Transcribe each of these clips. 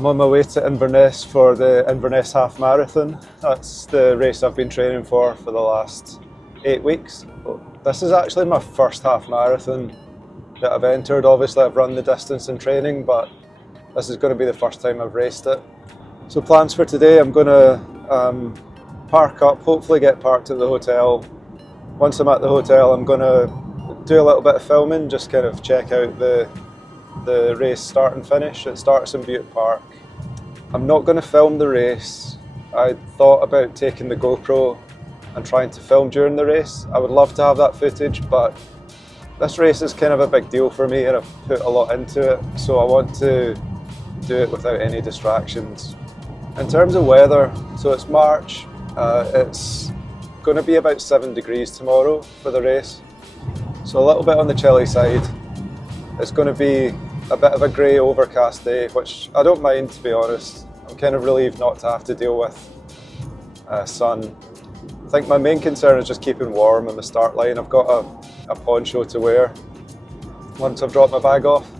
I'm on my way to Inverness for the Inverness Half Marathon. That's the race I've been training for the last 8 weeks. This is actually my first half marathon that I've entered. Obviously I've run the distance in training, but this is going to be the first time I've raced it. So plans for today, I'm going to park up, hopefully get parked at the hotel. Once I'm at the hotel, I'm going to do a little bit of filming, just kind of check out the race start and finish. It starts in Butte Park. I'm not going to film the race. I thought about taking the GoPro and trying to film during the race. I would love to have that footage, but this race is kind of a big deal for me and I've put a lot into it, so I want to do it without any distractions. In terms of weather, so it's March, it's going to be about 7 degrees tomorrow for the race, so a little bit on the chilly side. It's going to be a bit of a grey overcast day, which I don't mind, to be honest. I'm kind of relieved not to have to deal with sun. I think my main concern is just keeping warm on the start line. I've got a poncho to wear once I've dropped my bag off,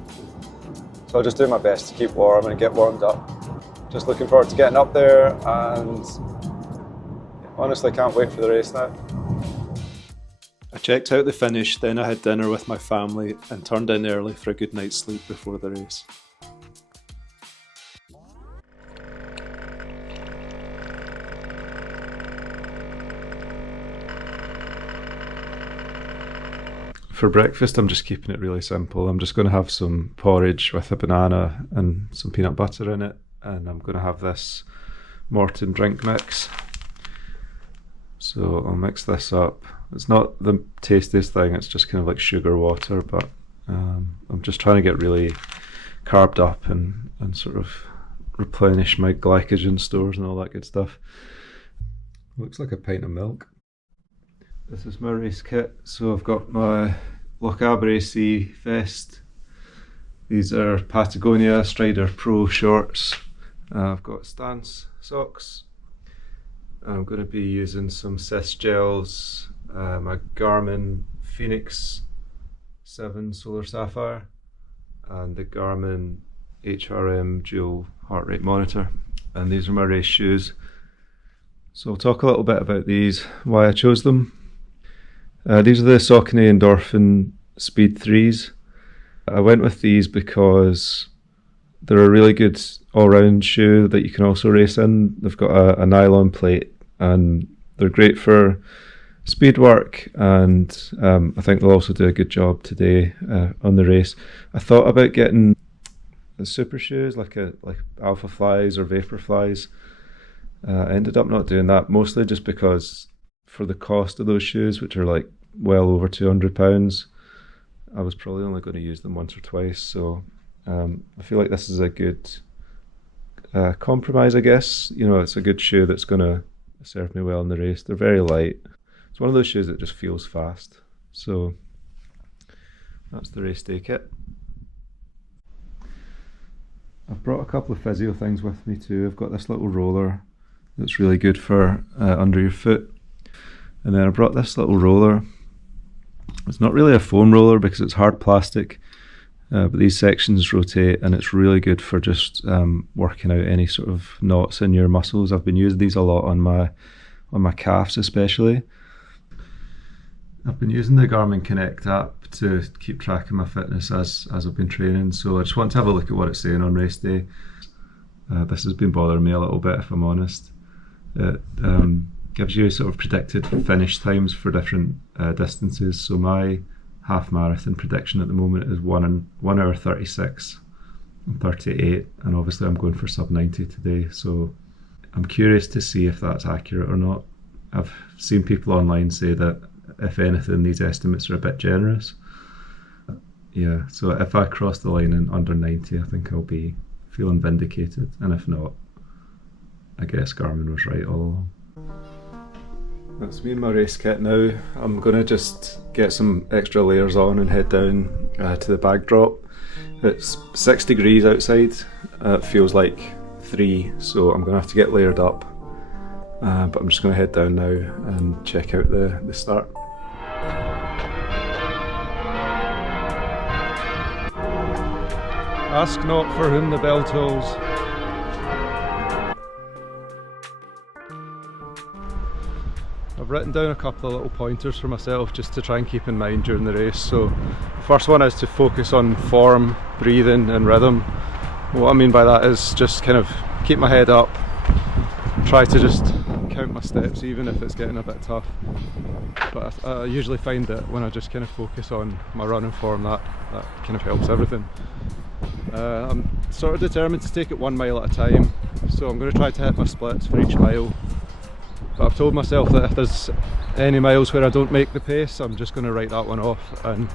so I'll just do my best to keep warm and get warmed up. Just looking forward to getting up there, and honestly can't wait for the race now. I checked out the finish, then I had dinner with my family and turned in early for a good night's sleep before the race. For breakfast, I'm just keeping it really simple. I'm just going to have some porridge with a banana and some peanut butter in it, and I'm going to have this Morton drink mix. So I'll mix this up. It's not the tastiest thing, it's just kind of like sugar water, but I'm just trying to get really carved up and sort of replenish my glycogen stores and all that good stuff. Looks like a pint of milk. This is my race kit. So I've got my Lochaber AC vest. These are Patagonia Strider Pro shorts. I've got Stance socks. I'm going to be using some Cis gels, my Garmin Phoenix 7 Solar Sapphire, and the Garmin HRM dual heart rate monitor. And these are my race shoes. So I'll talk a little bit about these, why I chose them. These are the Saucony Endorphin Speed 3s. I went with these because they're a really good all-round shoe that you can also race in. They've got a nylon plate and they're great for speed work, and I think they'll also do a good job today on the race. I thought about getting the super shoes like Alpha Flies or Vapor Flies. I ended up not doing that, mostly just because for the cost of those shoes, which are like well over £200, I was probably only going to use them once or twice. So I feel like this is a good compromise, I guess. You know, it's a good shoe that's going to serve me well in the race. They're very light. It's one of those shoes that just feels fast. So that's the race day kit. I've brought a couple of physio things with me too. I've got this little roller that's really good for under your foot. And then I brought this little roller. It's not really a foam roller because it's hard plastic, but these sections rotate and it's really good for just working out any sort of knots in your muscles. I've been using these a lot on my calves especially. I've been using the Garmin Connect app to keep track of my fitness as I've been training, so I just want to have a look at what it's saying on race day. This has been bothering me a little bit, if I'm honest. It gives you sort of predicted finish times for different distances. So my half marathon prediction at the moment is 1 hour 36 and 38, and obviously I'm going for sub 90 today, so I'm curious to see if that's accurate or not. I've seen people online say that if anything these estimates are a bit generous. Yeah, so if I cross the line in under 90, I think I'll be feeling vindicated, and if not, I guess Garmin was right all along. That's me in my race kit now. I'm going to just get some extra layers on and head down to the bag drop. It's 6 degrees outside, it feels like 3, so I'm going to have to get layered up. But I'm just going to head down now and check out the start. Ask not for whom the bell tolls. I've written down a couple of little pointers for myself just to try and keep in mind during the race. So the first one is to focus on form, breathing and rhythm. What I mean by that is just kind of keep my head up, try to just count my steps even if it's getting a bit tough. But I usually find that when I just kind of focus on my running form, that kind of helps everything. I'm sort of determined to take it 1 mile at a time, so I'm going to try to hit my splits for each mile. But I've told myself that if there's any miles where I don't make the pace, I'm just going to write that one off. And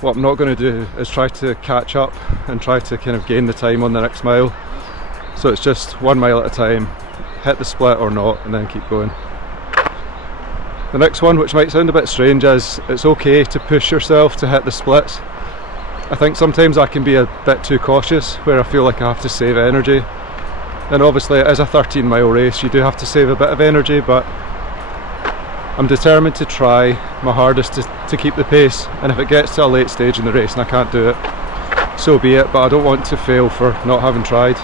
what I'm not going to do is try to catch up and try to kind of gain the time on the next mile. So it's just 1 mile at a time, hit the split or not, and then keep going. The next one, which might sound a bit strange, is it's okay to push yourself to hit the splits. I think sometimes I can be a bit too cautious, where I feel like I have to save energy. And obviously it is a 13-mile race, you do have to save a bit of energy, but I'm determined to try my hardest to keep the pace, and if it gets to a late stage in the race and I can't do it, so be it, but I don't want to fail for not having tried.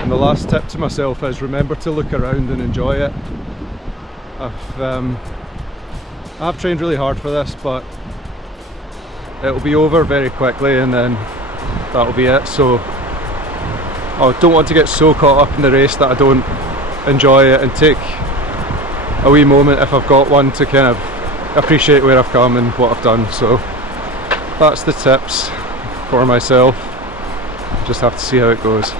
And the last tip to myself is remember to look around and enjoy it. I've trained really hard for this, but it'll be over very quickly and then that'll be it. So I don't want to get so caught up in the race that I don't enjoy it and take a wee moment, if I've got one, to kind of appreciate where I've come and what I've done. So that's the tips for myself. Just have to see how it goes.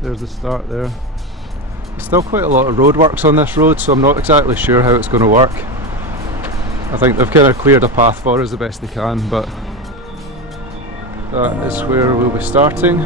There's the start there. There's still quite a lot of roadworks on this road, so I'm not exactly sure how it's going to work. I think they've kind of cleared a path for us the best they can, but that is where we'll be starting.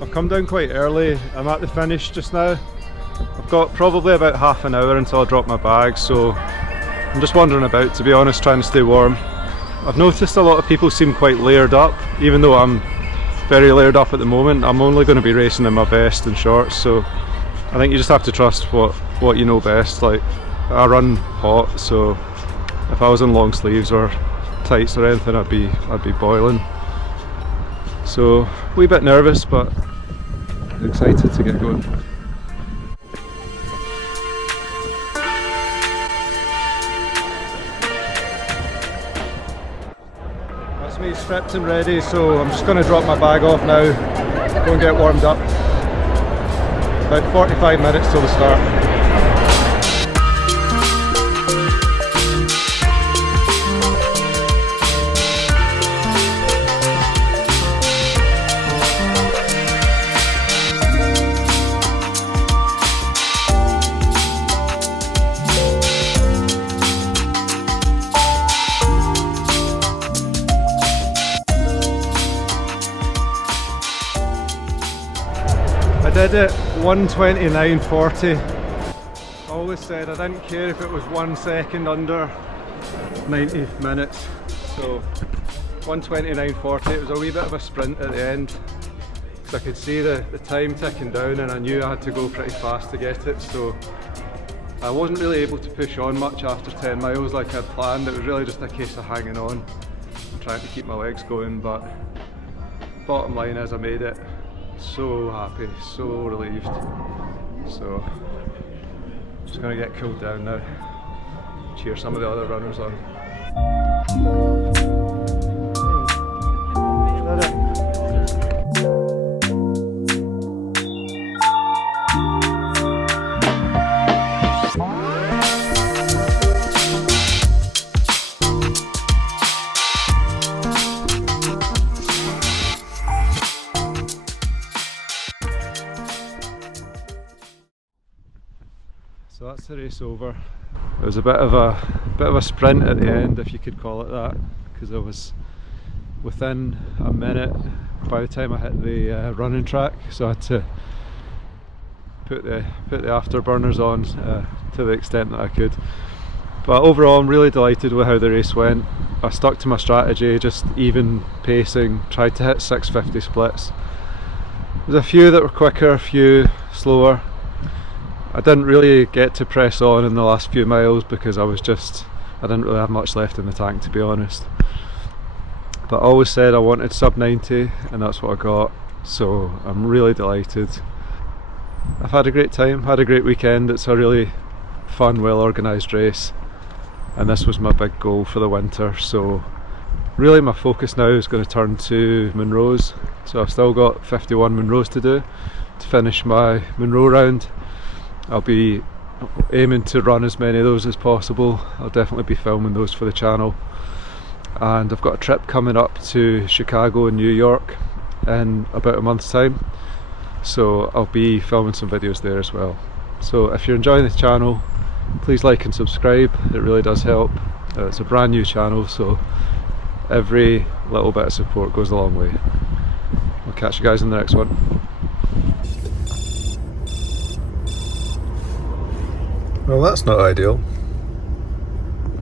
I've come down quite early. I'm at the finish just now. I've got probably about half an hour until I drop my bag, so I'm just wandering about, to be honest, trying to stay warm. I've noticed a lot of people seem quite layered up, even though I'm very layered up at the moment. I'm only going to be racing in my vest and shorts, so I think you just have to trust what you know best. Like, I run hot, so if I was in long sleeves or tights or anything, I'd be boiling. So a wee bit nervous, but excited to get going. That's me stripped and ready, so I'm just going to drop my bag off now, go and get warmed up. About 45 minutes till the start. I did it 1:29:40. I always said I didn't care if it was 1 second under 90 minutes. So 1:29:40, it was a wee bit of a sprint at the end. So I could see the time ticking down and I knew I had to go pretty fast to get it. So I wasn't really able to push on much after 10 miles like I'd planned. It was really just a case of hanging on and trying to keep my legs going, but bottom line is I made it. So happy, so relieved. So just gonna get cooled down now. Cheer some of the other runners on. race over. It was a bit of a sprint at the end, if you could call it that, because I was within a minute by the time I hit the running track, so I had to put the afterburners on to the extent that I could. But overall, I'm really delighted with how the race went. I stuck to my strategy, just even pacing, tried to hit 650 splits. There's a few that were quicker, a few slower. I didn't really get to press on in the last few miles because I didn't really have much left in the tank, to be honest. But I always said I wanted sub 90 and that's what I got, so I'm really delighted. I've had a great time, had a great weekend. It's a really fun, well organised race, and this was my big goal for the winter, so really my focus now is going to turn to Munros. So I've still got 51 Munros to do to finish my Munro round. I'll be aiming to run as many of those as possible. I'll definitely be filming those for the channel, and I've got a trip coming up to Chicago and New York in about a month's time, so I'll be filming some videos there as well. So if you're enjoying the channel, please like and subscribe, it really does help. It's a brand new channel, so every little bit of support goes a long way. I'll catch you guys in the next one. Well, that's not ideal.